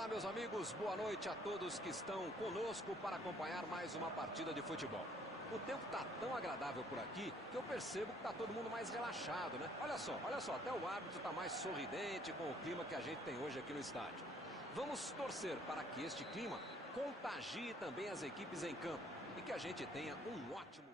Olá, meus amigos, boa noite a todos que estão conosco para acompanhar mais uma partida de futebol. O tempo está tão agradável por aqui que eu percebo que está todo mundo mais relaxado, né? Olha só, até o árbitro está mais sorridente com o clima que a gente tem hoje aqui no estádio. Vamos torcer para que este clima contagie também as equipes em campo e que a gente tenha um ótimo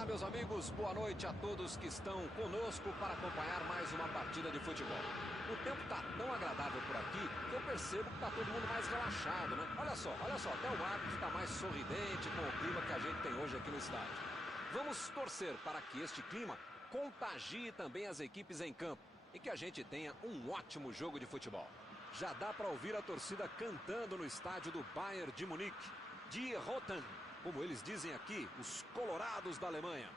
Olá, meus amigos, boa noite a todos que estão conosco para acompanhar mais uma partida de futebol. O tempo está tão agradável por aqui que eu percebo que está todo mundo mais relaxado, né? Olha só, até o árbitro está mais sorridente com o clima que a gente tem hoje aqui no estádio. Vamos torcer para que este clima contagie também as equipes em campo e que a gente tenha um ótimo jogo de futebol. Já dá para ouvir a torcida cantando no estádio do Bayern de Munique, Die Roten, como eles dizem aqui, os colorados da Alemanha.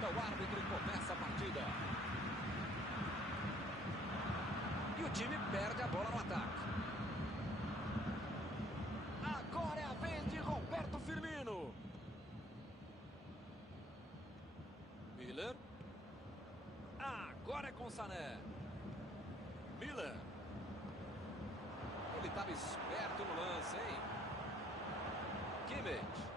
O árbitro começa a partida. E o time perde a bola no ataque. Agora é a vez de Roberto Firmino. Miller. Agora é com Sané. Miller. Ele estava esperto no lance, hein? Kimmich.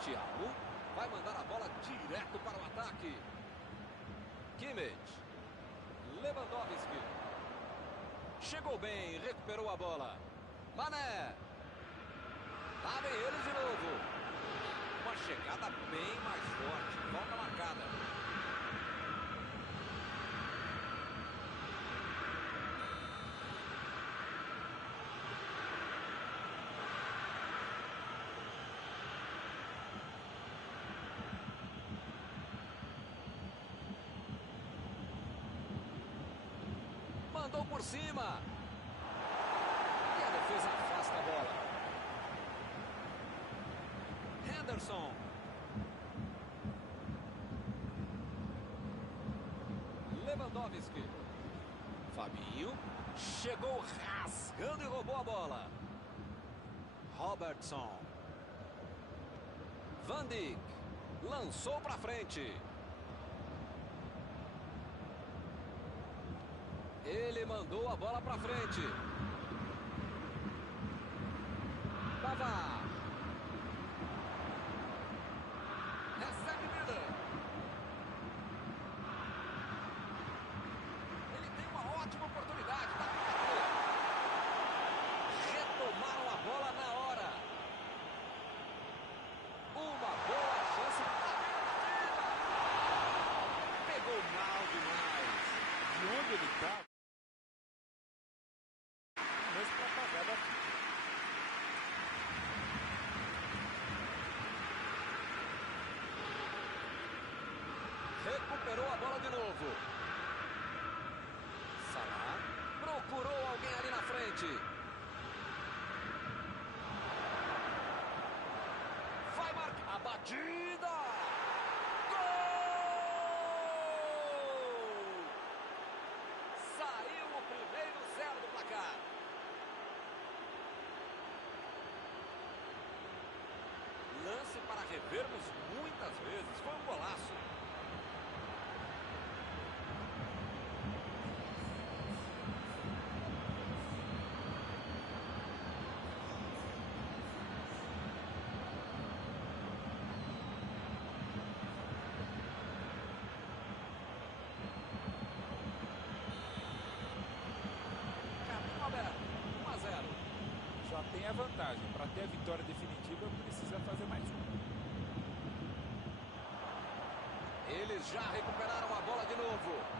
Thiago vai mandar a bola direto para o ataque. Kimmich. Lewandowski. Chegou bem, recuperou a bola. Mané. Lá vem ele de novo. Uma chegada bem mais forte. Volta marcada. Mandou por cima. E a defesa afasta a bola. Henderson. Lewandowski. Fabinho. Chegou rasgando e roubou a bola. Robertson. Van Dijk. Lançou para frente. Ele mandou a bola para frente. Pavard. Recebe Miller. Ele tem uma ótima oportunidade. Retomaram a bola na hora. Uma boa chance. Pegou mal demais. De onde ele está? Recuperou a bola de novo. Salah procurou alguém ali na frente. Vai marcar a batida. Gol! Saiu o primeiro 0 do placar. Lance para revermos muitas vezes. Foi um golaço. Já tem a vantagem. Para ter a vitória definitiva, precisa fazer mais um. Eles já recuperaram a bola de novo.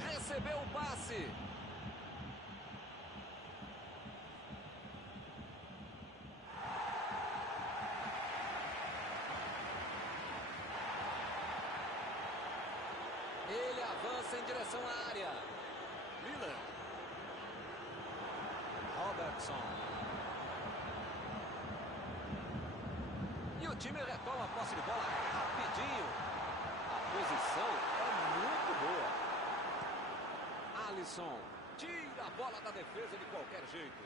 Recebeu o passe. avança em direção à área. Miller. Robertson. E o time retoma a posse de bola rapidinho. A posição é muito boa. Alisson tira a bola da defesa de qualquer jeito.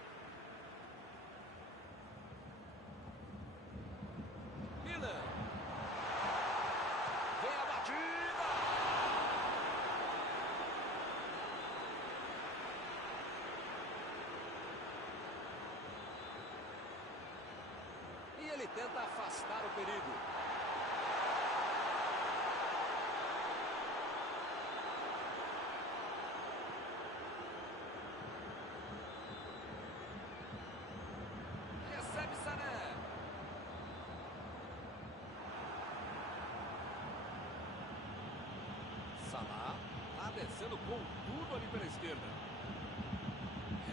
Miller. Vem a batida. E ele tenta afastar o perigo. Recebe Sané. Salah tá descendo com tudo ali pela esquerda.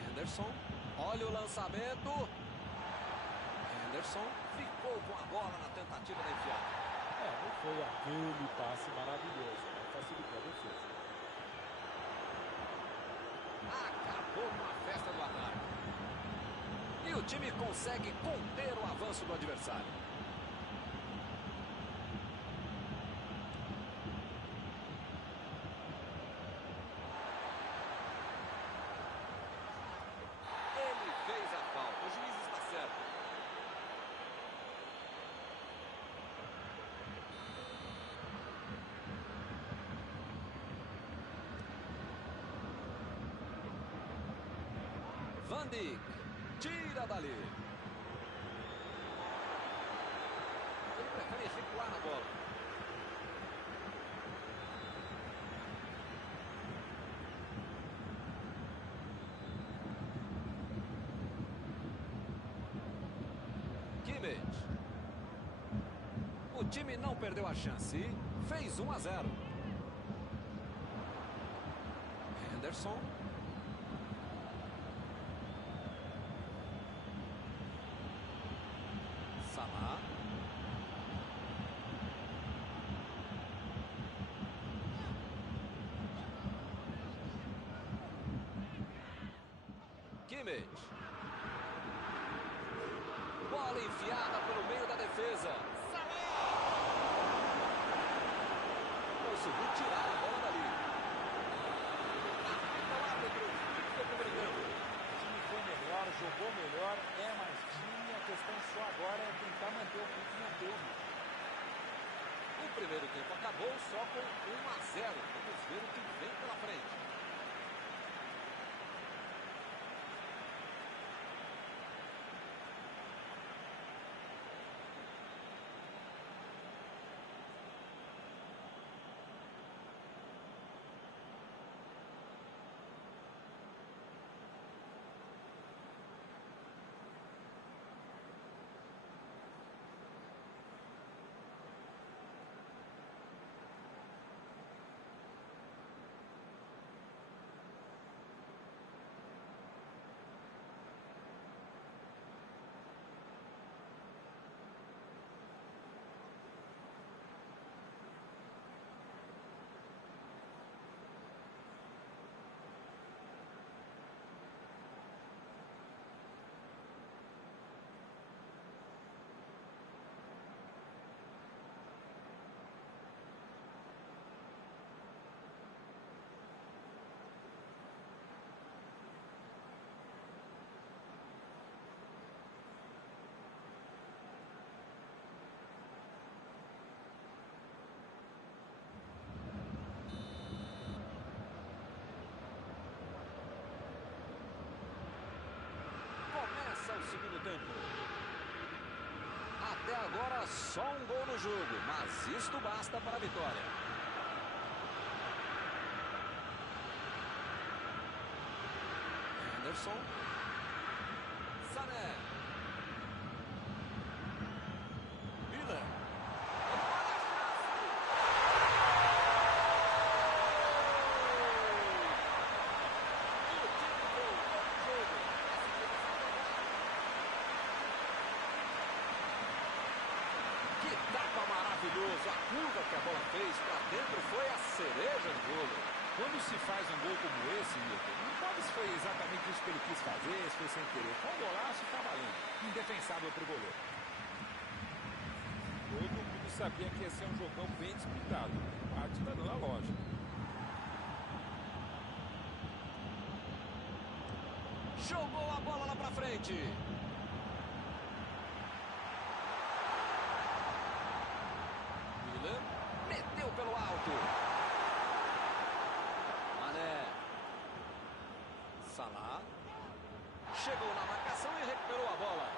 Henderson. Olha o lançamento. Henderson ficou com a bola na tentativa da enfiada. Não foi aquele passe maravilhoso, mas facilitou a defesa. Acabou com a festa do ataque. E o time consegue conter o avanço do adversário. Ele fez a falta. O juiz está certo. Van Dijk tira dali. Ele prefere recuar na bola. Kimmich. O time não perdeu a chance e fez 1-0. Henderson. Salah. Kimmich. Bola enfiada pelo meio da defesa. Salah. Conseguiu tirar a bola dali. Apita o árbitro. Fim do primeiro tempo. O time foi melhor, jogou melhor, é mais time. A questão só agora é tentar manter o ritmo e manter o ritmo. O primeiro tempo acabou só com 1-0. Vamos ver o que vem pela frente. O segundo tempo. Até agora só um gol no jogo, mas isto basta para a vitória. Henderson. Sané. Miller. Que tapa maravilhoso. A curva que a bola fez para dentro foi a cereja do jogo. se faz um gol como esse, Milton, não sabe se foi exatamente isso que ele quis fazer, se foi sem querer. Com o golaço, tá valendo. Indefensável pro goleiro. Todo mundo sabia que ia ser um jogão bem disputado. O empate tá dando a lógica. Jogou a bola lá pra frente. Milan meteu pelo alto. Mané. Salah. Chegou na marcação e recuperou a bola.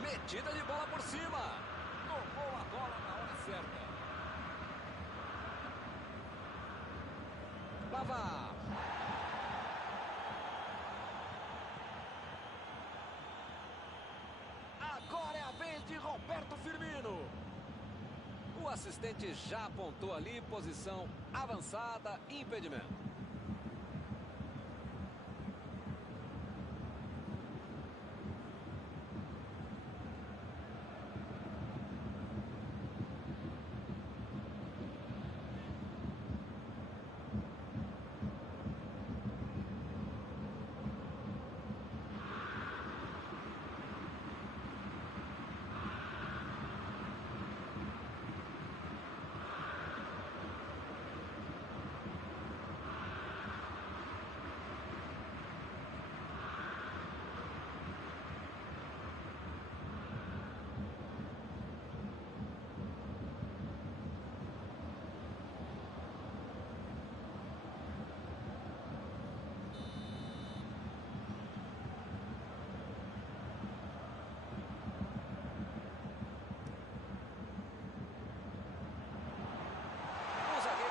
Metida de bola por cima. Tocou a bola na hora certa. Pavard. Agora é a vez de Roberto Firmino. O assistente já apontou ali, posição avançada, impedimento.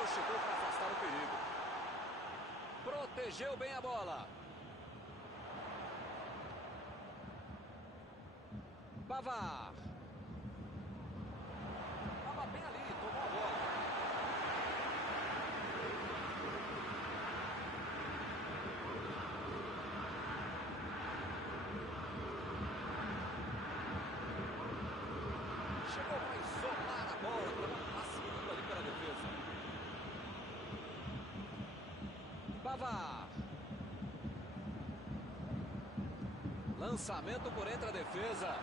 Chegou para afastar o perigo. Protegeu bem a bola. Pavard. Estava bem ali, tomou a bola. Chegou para isolar a bola, estava passeando ali pela defesa. Pavard. Lançamento por entre a defesa.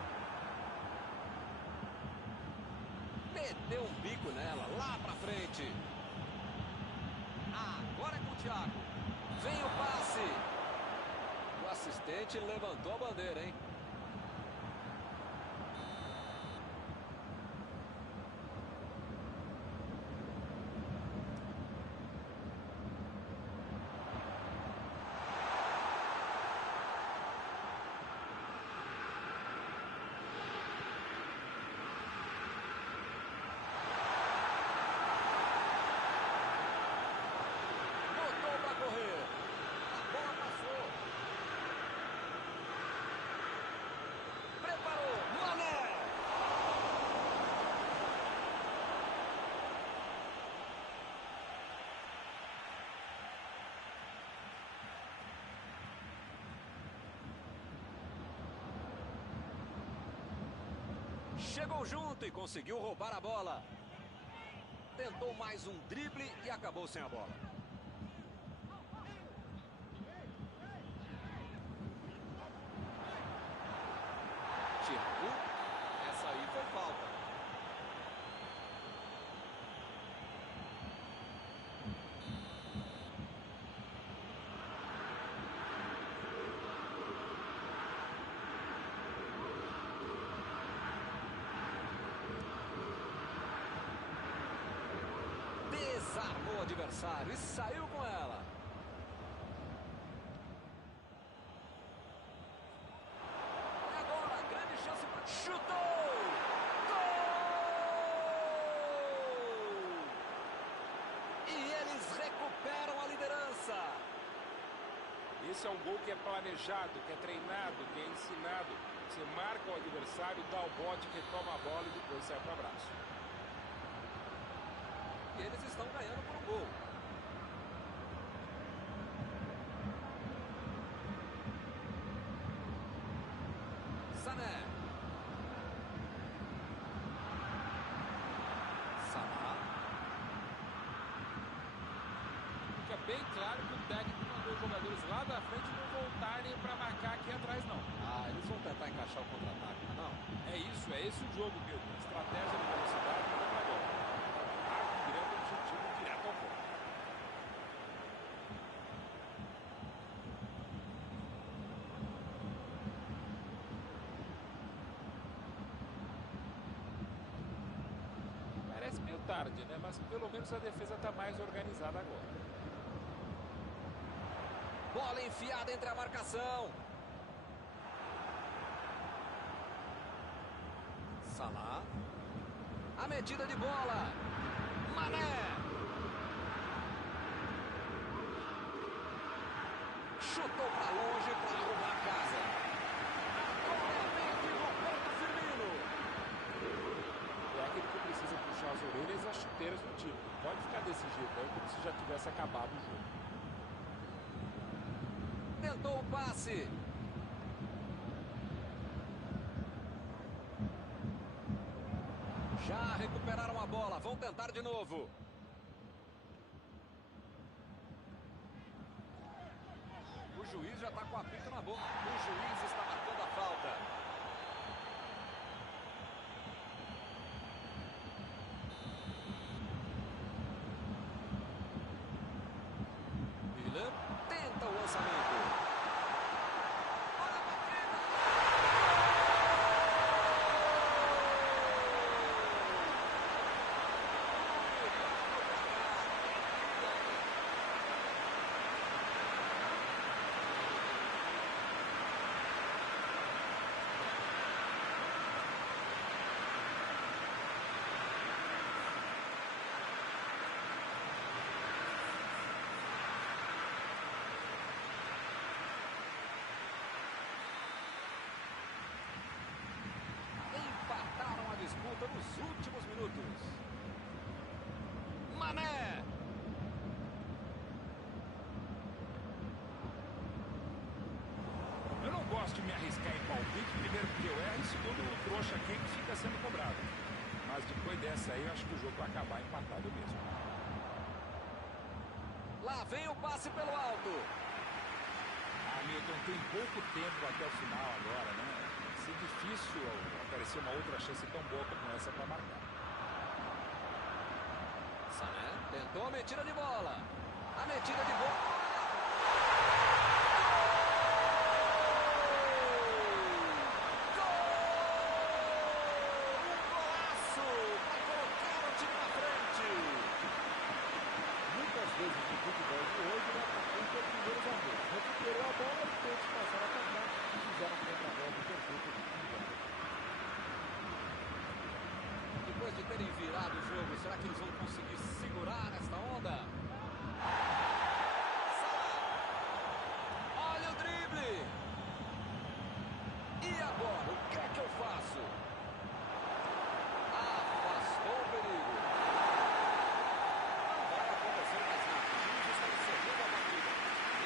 Meteu um bico nela, lá pra frente. Agora é com o Thiago. Vem o passe. O assistente levantou a bandeira, hein? Chegou junto e conseguiu roubar a bola. Tentou mais um drible e acabou sem a bola. Thiago. Essa aí foi falta. Desarmou o adversário e saiu com ela. E agora, grande chance para... Chutou! Gol! E eles recuperam a liderança. Esse é um gol que é planejado, que é treinado, que é ensinado. Você marca o adversário, dá o bote, retoma a bola e depois sai para o abraço. E eles estão ganhando por um gol. Sané. bem claro que o técnico mandou os jogadores lá da frente não voltarem para marcar aqui atrás, não. Ah, eles vão tentar encaixar o contra-ataque, não? É isso, é esse o jogo, Milton. Estratégia de velocidade e contra-gol. Ataque direto ao objetivo, direto ao ponto. Parece meio tarde, né? Mas pelo menos a defesa está mais organizada agora. Bola enfiada entre a marcação. Salah. A metida de bola. Mané. Chutou para longe para arrumar a casa. Agora vem Roberto Firmino. O técnico precisa puxar as orelhas e as chuteiras do time. Não pode ficar desse jeito aí como se já tivesse acabado o jogo. Tentou o passe. Já recuperaram a bola. Vão tentar de novo. O juiz já está com o apito na boca. O juiz está marcando a falta. Miller tenta o lançamento. Olha a batida. Empataram a disputa nos últimos minutos. Mané. Eu não gosto de me arriscar em palpite, primeiro porque eu erro e segundo o trouxa aqui que fica sendo cobrado. Mas depois dessa aí, eu acho que o jogo vai acabar empatado mesmo. Lá vem o passe pelo alto. Milton, tem pouco tempo até o final agora, né? Vai ser difícil aparecer uma outra chance tão boa como essa para marcar. Sané tentou a metida de bola. A metida de bola. Muitas vezes no futebol de hoje, o atacante é o primeiro zagueiro. Recuperou a bola e todos passaram a atacar e fizeram a contra-golpe perfeito do time. Depois de terem virado o jogo, será que eles vão conseguir segurar esta onda? Salah. Olha o drible. E agora, o que é que eu faço? Afastou o perigo. Não vai acontecer mais nada. O juiz está encerrando a partida.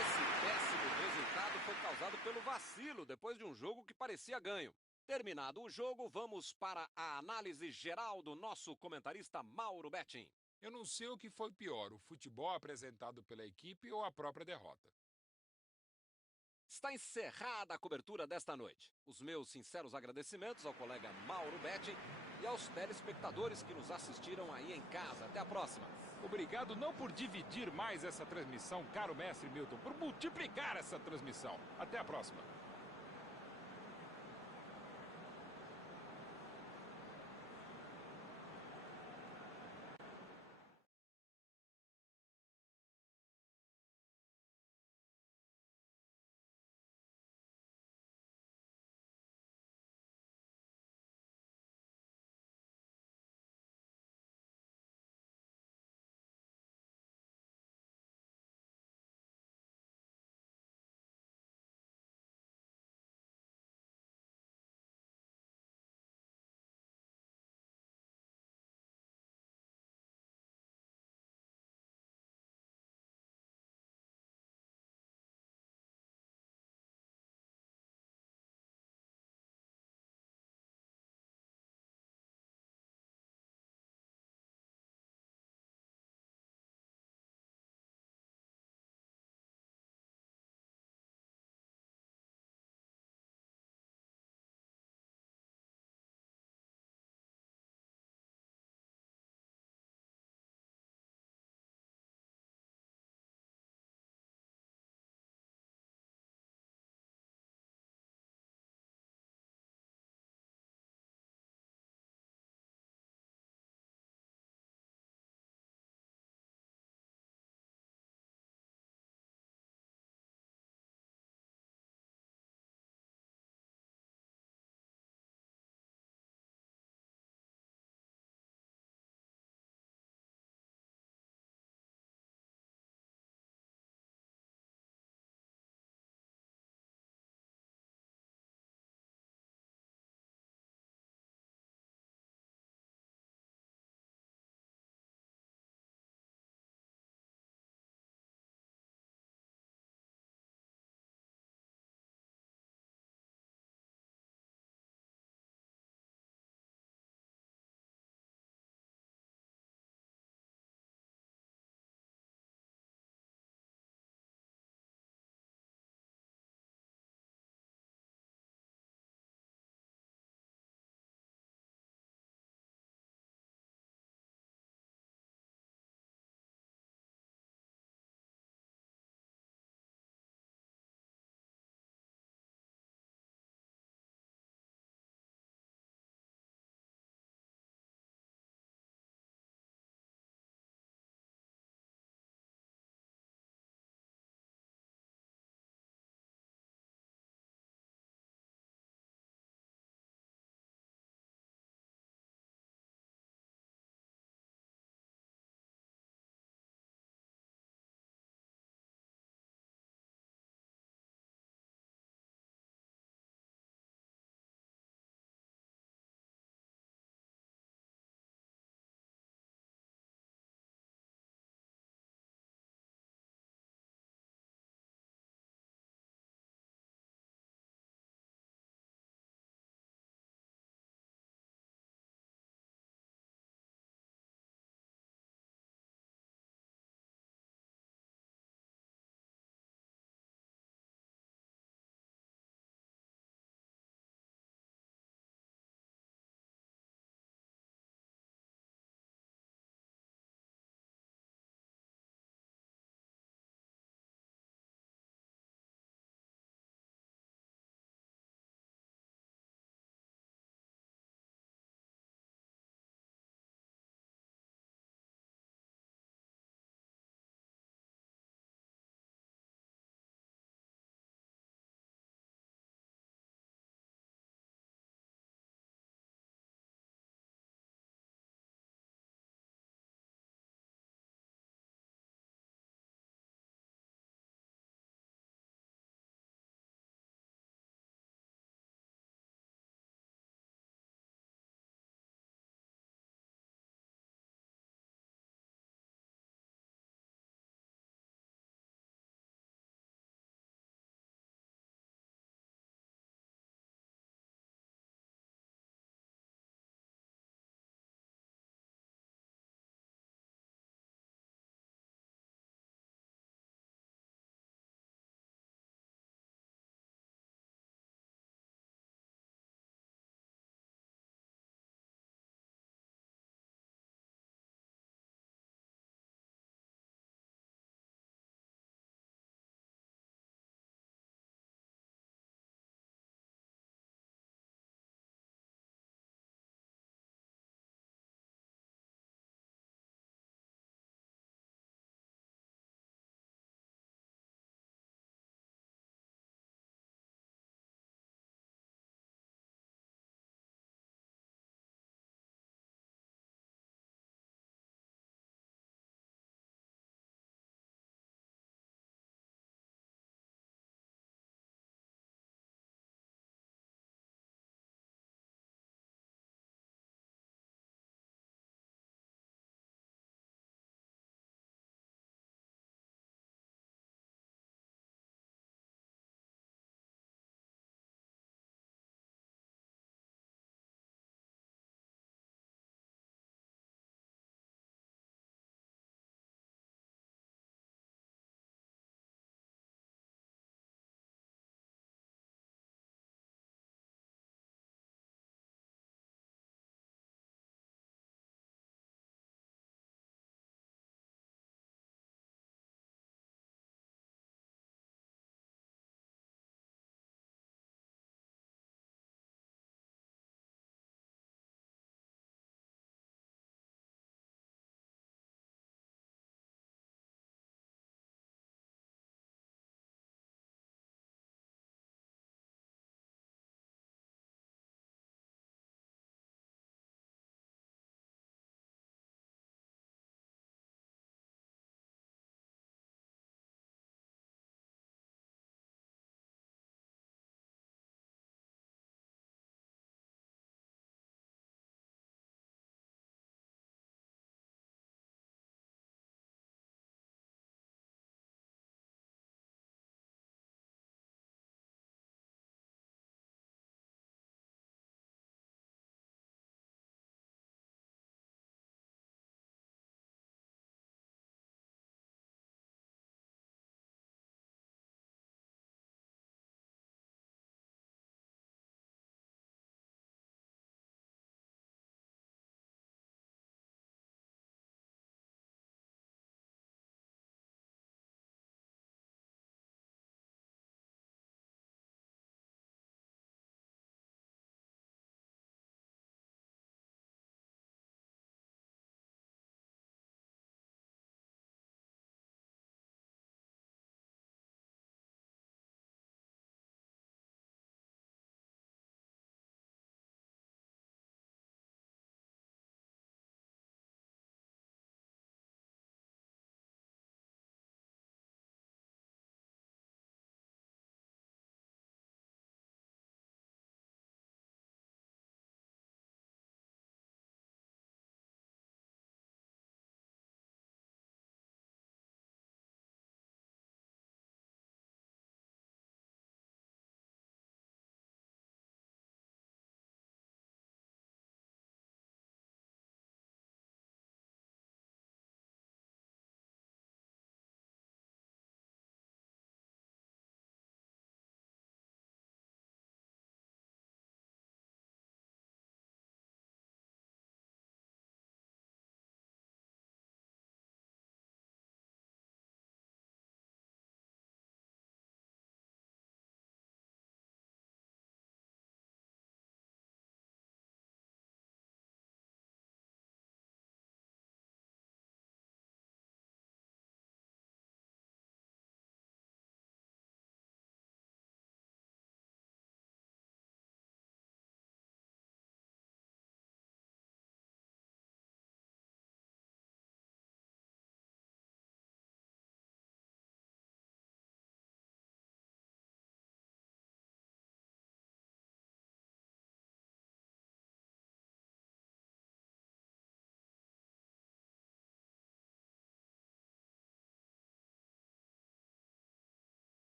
Esse péssimo resultado foi causado pelo vacilo depois de um jogo que parecia ganho. Terminado o jogo, vamos para a análise geral do nosso comentarista Mauro Betting. Eu não sei o que foi pior, o futebol apresentado pela equipe ou a própria derrota. Está encerrada a cobertura desta noite. Os meus sinceros agradecimentos ao colega Mauro Betting e aos telespectadores que nos assistiram aí em casa. Até a próxima. Obrigado não por dividir mais essa transmissão, caro mestre Milton, por multiplicar essa transmissão. Até a próxima.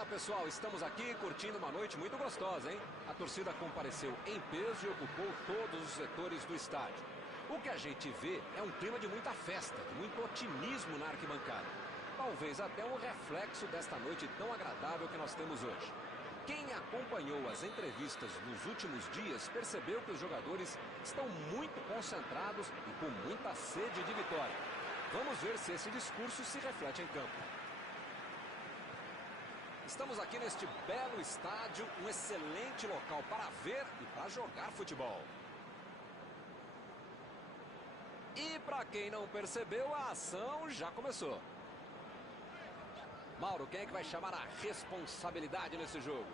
Olá pessoal, estamos aqui curtindo uma noite muito gostosa, hein? A torcida compareceu em peso e ocupou todos os setores do estádio. O que a gente vê é um clima de muita festa, de muito otimismo na arquibancada. Talvez até um reflexo desta noite tão agradável que nós temos hoje. Quem acompanhou as entrevistas nos últimos dias percebeu que os jogadores estão muito concentrados e com muita sede de vitória. Vamos ver se esse discurso se reflete em campo. Estamos aqui neste belo estádio, um excelente local para ver e para jogar futebol. E para quem não percebeu, a ação já começou. Mauro, quem é que vai chamar a responsabilidade nesse jogo?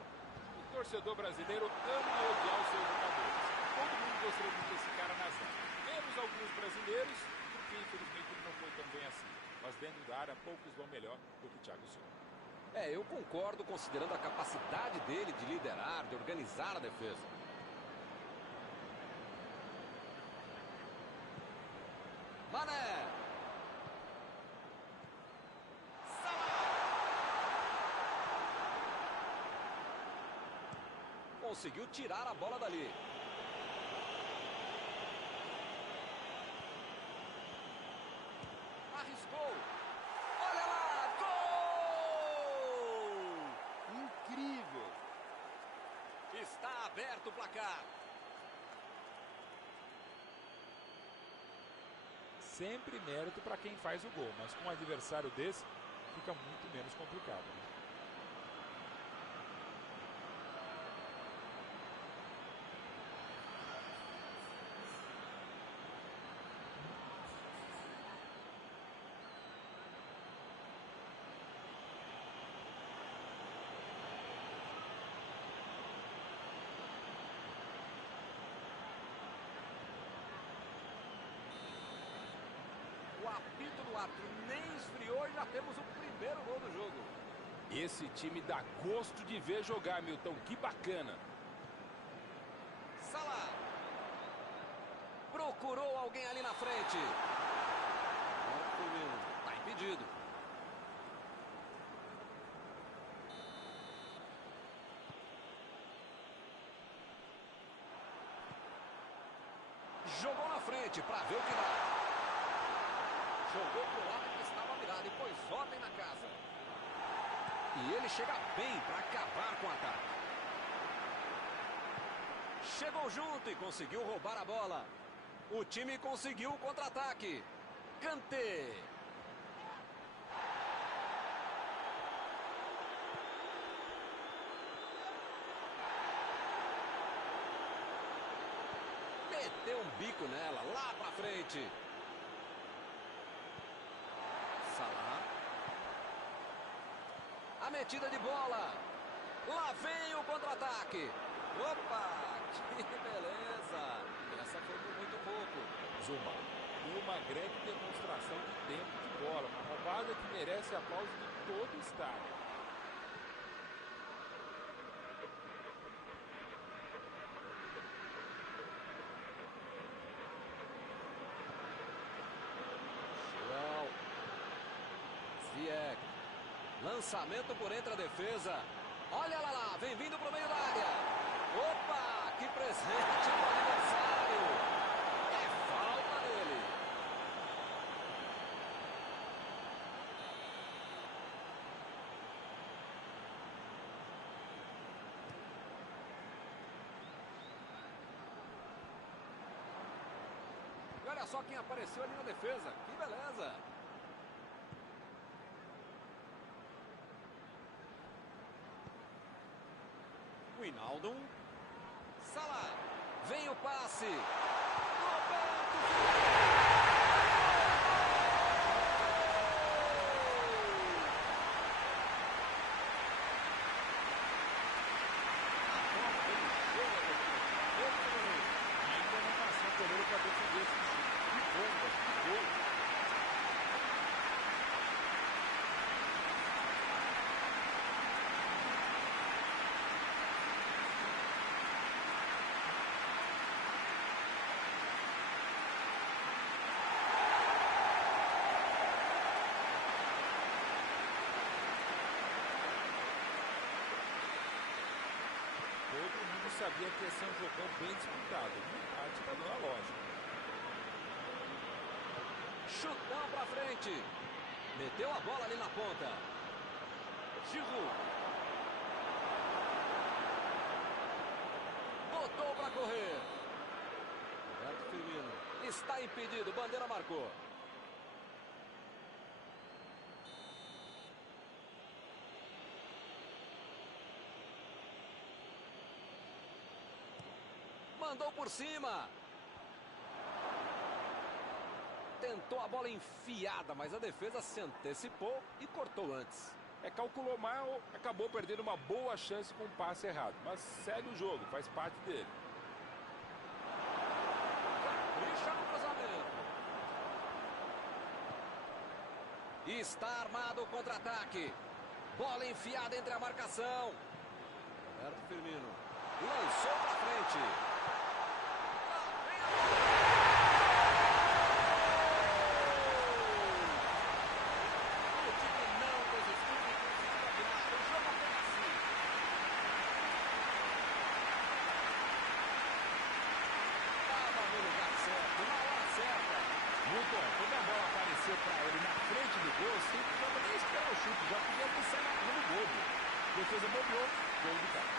O torcedor brasileiro ama odiar os seus jogadores. Todo mundo gostaria de ter esse cara na zaga. Menos alguns brasileiros, porque infelizmente ele não foi tão bem assim. Mas dentro da área, poucos vão melhor do que o Thiago Silva. Eu concordo, considerando a capacidade dele de liderar, de organizar a defesa. Mané! Conseguiu tirar a bola dali. Arriscou. Olha lá, gol! Incrível! Está aberto o placar. Sempre mérito para quem faz o gol, mas com um adversário desse, fica muito menos complicado, né? O apito do árbitro nem esfriou e já temos o primeiro gol do jogo. Esse time dá gosto de ver jogar, Milton. Que bacana. Salah. Procurou alguém ali na frente. Está impedido. Jogou na frente para ver o que dá. Jogou pro lado que estava virado e pôs ordem na casa. E ele chega bem para acabar com o ataque. Chegou junto e conseguiu roubar a bola. O time conseguiu o contra-ataque. Kanté. Meteu um bico nela, lá pra frente. Salah. A metida de bola. Lá vem o contra-ataque. Opa, que beleza. Essa foi por muito pouco. Zuma, uma grande demonstração de tempo de bola. Uma roubada que merece aplauso de todo o estádio. Lançamento por entre a defesa. Olha lá, vem vindo para o meio da área. Opa, que presente pro adversário. É falta dele. E olha só quem apareceu ali na defesa. Que beleza. Wijnaldum. Salah. Vem o passe. Roberto. Ainda não passou o goleiro para defender esse chute. Que bomba, que gol! já via que ia ser um jogão bem disputado. O empate está dando a lógica. Chutão pra frente. Meteu a bola ali na ponta. Giroud. Botou pra correr. Roberto Firmino. Está impedido. Bandeira marcou. Mandou por cima. Tentou a bola enfiada, mas a defesa se antecipou e cortou antes. Calculou mal, acabou perdendo uma boa chance com um passe errado. Mas segue o jogo, faz parte dele. Capricha no cruzamento. Está armado o contra-ataque. Bola enfiada entre a marcação. Roberto Firmino lançou pra frente. Para ele na frente do gol, sem precisava nem esperar o chute, já podia ter saído no gol. Defesa bobeou, gol do cara.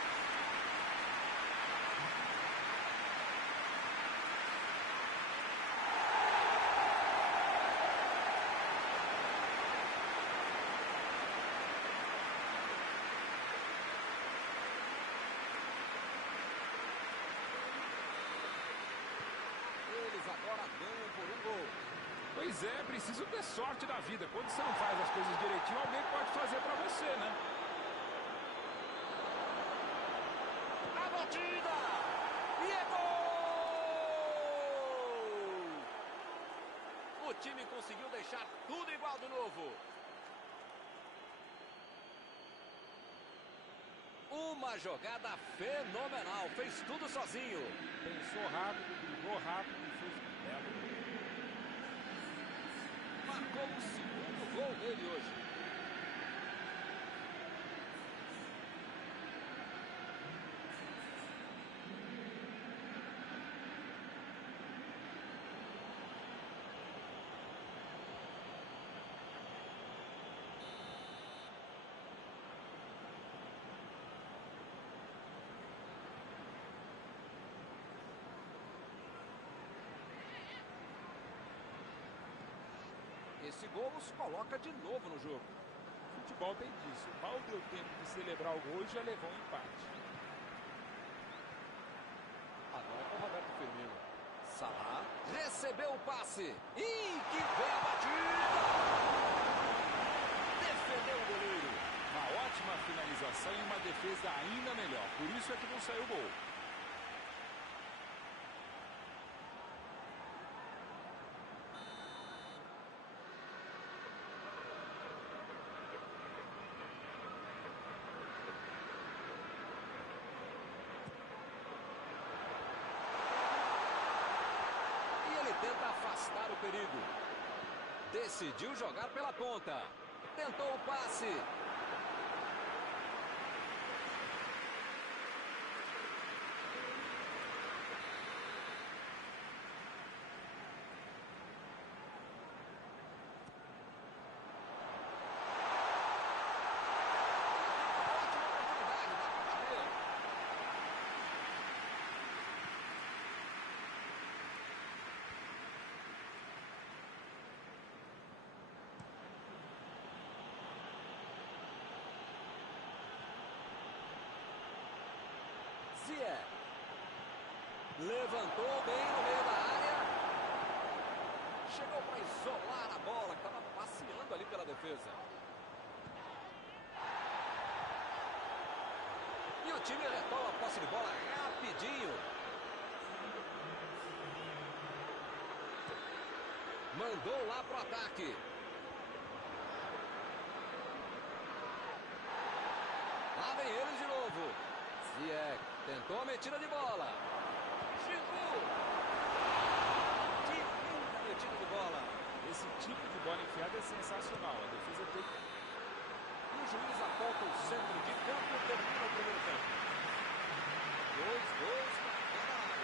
Eles agora ganham por um gol. Pois é, preciso ter sorte na vida. Quando você não faz as coisas direitinho, alguém pode fazer pra você, né? A batida! E é gol! O time conseguiu deixar tudo igual de novo. Uma jogada fenomenal. Fez tudo sozinho. Pensou rápido, driblou rápido e fez belo. Marcou o segundo gol dele hoje. Esse gol os coloca de novo no jogo. Futebol tem disso. Mal deu tempo de celebrar o gol e já levou um empate. Agora com o Roberto Firmino. Salah recebeu o passe. E que vem a batida! Defendeu o goleiro. Uma ótima finalização e uma defesa ainda melhor. Por isso é que não saiu o gol. Tenta afastar o perigo. Decidiu jogar pela ponta. Tentou o passe. Levantou bem no meio da área. Chegou para isolar a bola, que estava passeando ali pela defesa. E o time retoma a posse de bola rapidinho. Mandou lá pro ataque. Lá vem eles de novo. Ziyech tentou a metida de bola. Giroud. Que linda metida de bola. Esse tipo de bola enfiada é sensacional. A defesa tem... E o juiz aponta o centro de campo e termina o primeiro tempo. 2 gols para cada lado.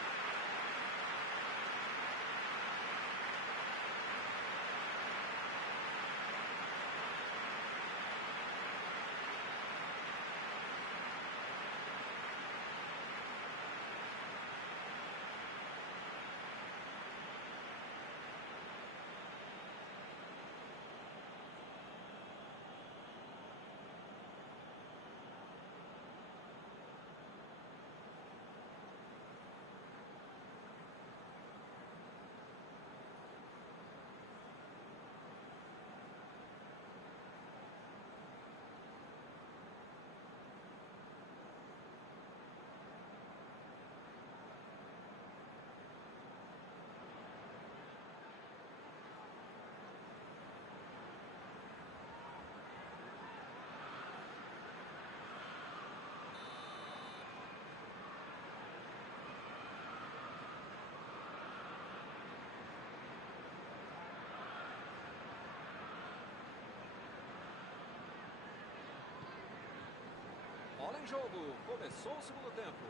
Bola em jogo. Começou o segundo tempo.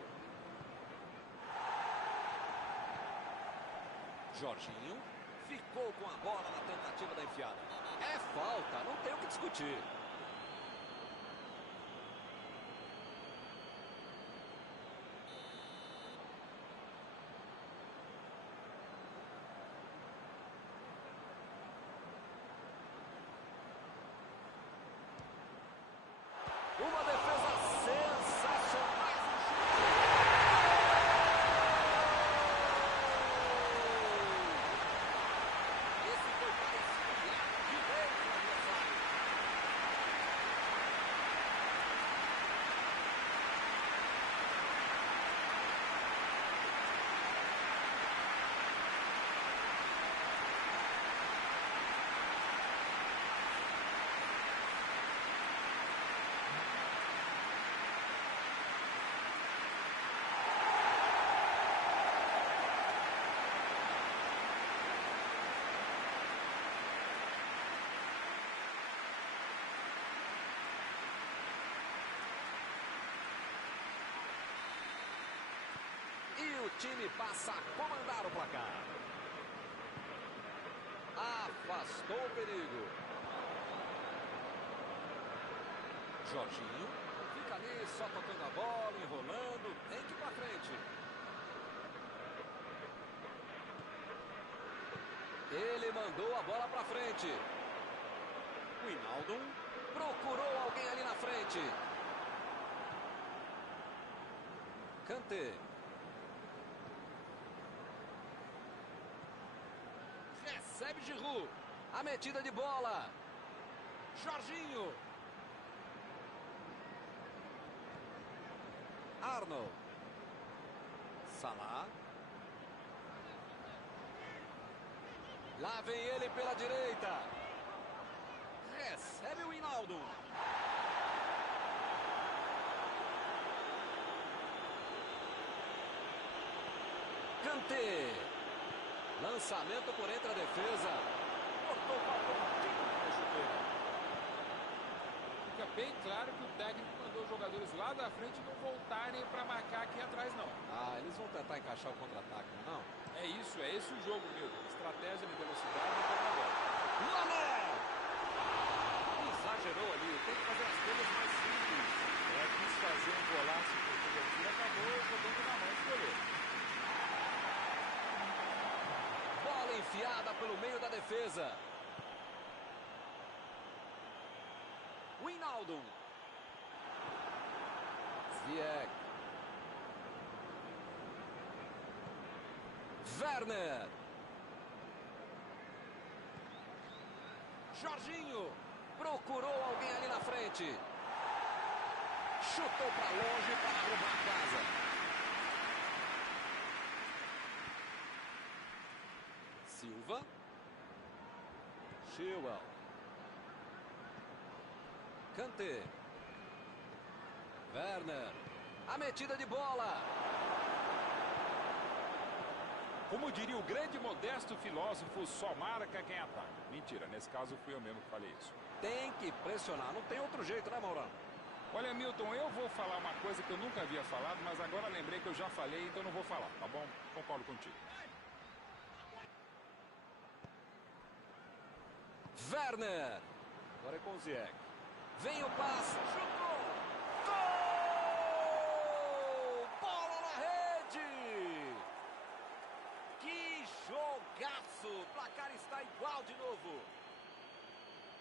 Jorginho ficou com a bola na tentativa da enfiada. É falta, não tem o que discutir. Uma defesa sensacional. Esse foi parecido direito no adversário. E o time passa a comandar o placar. Afastou o perigo. Jorginho fica ali só tocando a bola, enrolando, tem que ir pra frente. Ele mandou a bola pra frente. O Wijnaldum procurou alguém ali na frente. Kanté. Recebe Giroud. A metida de bola. Jorginho. Arnold. Salah. Lá vem ele pela direita. Recebe o Wijnaldum. Kanté. Lançamento por entre a defesa. Cortou o balão no chuteiro. Fica bem claro que o técnico mandou os jogadores lá da frente não voltarem para marcar aqui atrás, não. Ah, eles vão tentar encaixar o contra-ataque, não? É isso, é esse o jogo, Milton. Estratégia de velocidade e contra-bola. Mané! Exagerou ali, tem que fazer as coisas mais simples. Quis fazer um golaço porque ele acabou jogando na mão do goleiro. Bola enfiada pelo meio da defesa. Wijnaldum. Ziyech. Werner. Jorginho. Procurou alguém ali na frente. Chutou para longe para arrumar a casa. Silva. Chilwell. Kanté. Werner. A metida de bola. Como diria o grande modesto filósofo, só marca quem ataca. Mentira, nesse caso fui eu mesmo que falei isso. Tem que pressionar, não tem outro jeito, né, Maurão? Olha, Milton, eu vou falar uma coisa que eu nunca havia falado, mas agora lembrei que eu já falei, então não vou falar, tá bom? Concordo contigo. Werner. Agora é com o Ziyech. Vem o passe. Chutou. Gol! Bola na rede. Que jogaço. O placar está igual de novo.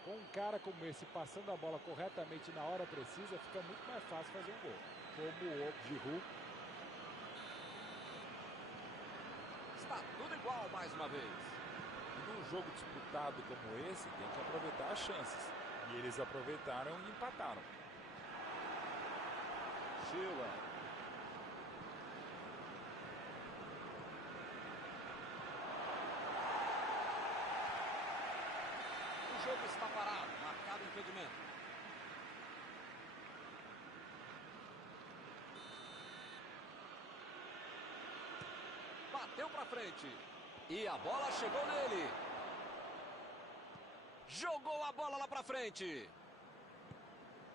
Com um cara como esse passando a bola corretamente na hora precisa, fica muito mais fácil fazer um gol. Como o Giroud. Está tudo igual mais uma vez. Num jogo disputado como esse, tem que aproveitar as chances. E eles aproveitaram e empataram. Sheila. O jogo está parado, marcado impedimento. Bateu para frente. E a bola chegou nele. Jogou a bola lá para frente.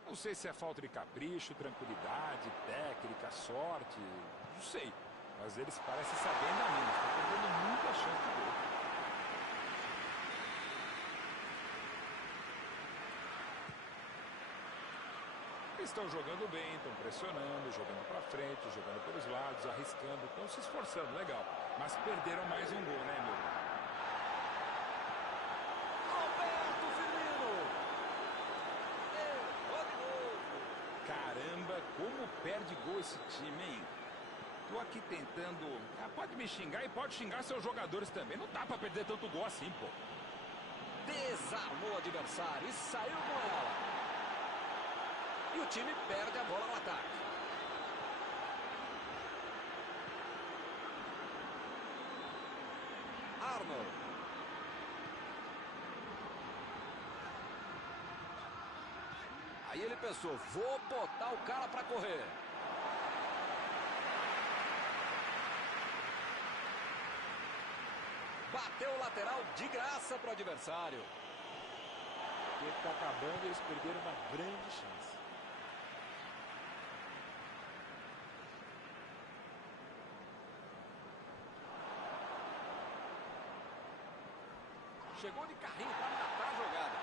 Não sei se é falta de capricho, tranquilidade, técnica, sorte, não sei. Mas eles parecem saber ainda menos. Estão perdendo muita chance de gol. Eles estão jogando bem, estão pressionando, jogando para frente, jogando pelos lados, arriscando, estão se esforçando, legal. Mas perderam mais um gol, né, meu? Roberto Firmino. Errou de novo. Caramba, como perde gol esse time, hein? Tô aqui tentando... pode me xingar e pode xingar seus jogadores também. Não dá pra perder tanto gol assim, pô. Desarmou o adversário e saiu com ela. E o time perde a bola no ataque. Arnold. Aí ele pensou, vou botar o cara para correr. Bateu o lateral de graça para o adversário. O tempo está acabando e eles perderam uma grande chance. Chegou de carrinho para matar a jogada.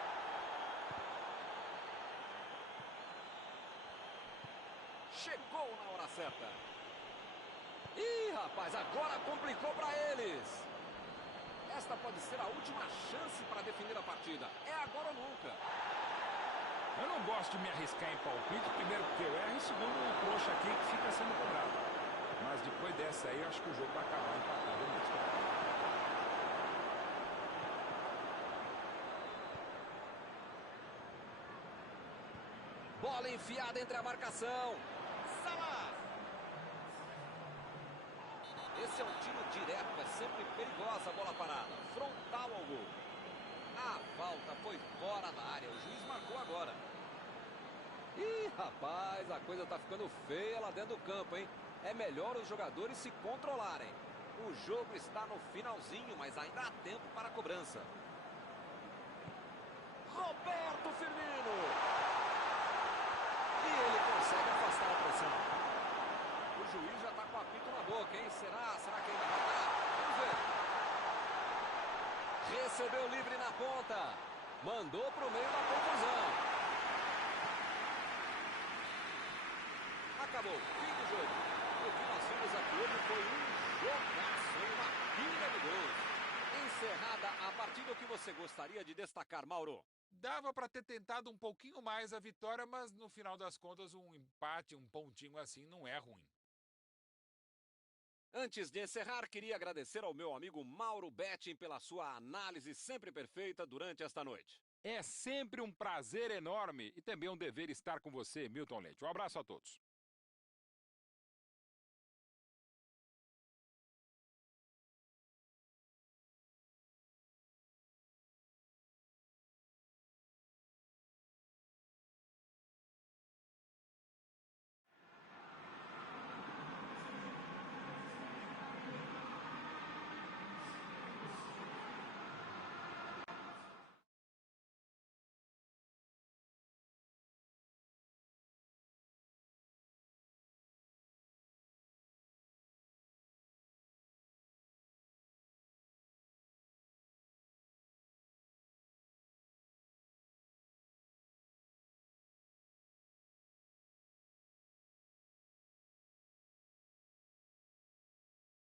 Chegou na hora certa. Ih, rapaz, agora complicou para eles. Esta pode ser a última chance para definir a partida. É agora ou nunca. Eu não gosto de me arriscar em palpite, primeiro porque eu erro e segundo o trouxa aqui que fica sendo cobrado. Mas depois dessa aí, eu acho que o jogo vai acabar empatado mesmo. Bola enfiada entre a marcação. Salah. Esse é um tiro direto, é sempre perigosa a bola parada. Frontal ao gol. A falta foi fora da área, o juiz marcou agora. Ih, rapaz, a coisa tá ficando feia lá dentro do campo, hein? É melhor os jogadores se controlarem. O jogo está no finalzinho, mas ainda há tempo para a cobrança. Roberto Firmino. E ele consegue afastar a pressão. O juiz já está com o apito na boca, hein? Será que ainda vai dar? Vamos ver. Recebeu livre na ponta. Mandou para o meio da confusão. Acabou. Fim do jogo. O que nós vimos aqui hoje foi um jogaço, uma pilha de gols. Encerrada a partida, o que você gostaria de destacar, Mauro? Dava para ter tentado um pouquinho mais a vitória, mas no final das contas um empate, um pontinho assim não é ruim. Antes de encerrar, queria agradecer ao meu amigo Mauro Betting pela sua análise sempre perfeita durante esta noite. É sempre um prazer enorme e também um dever estar com você, Milton Leite. Um abraço a todos.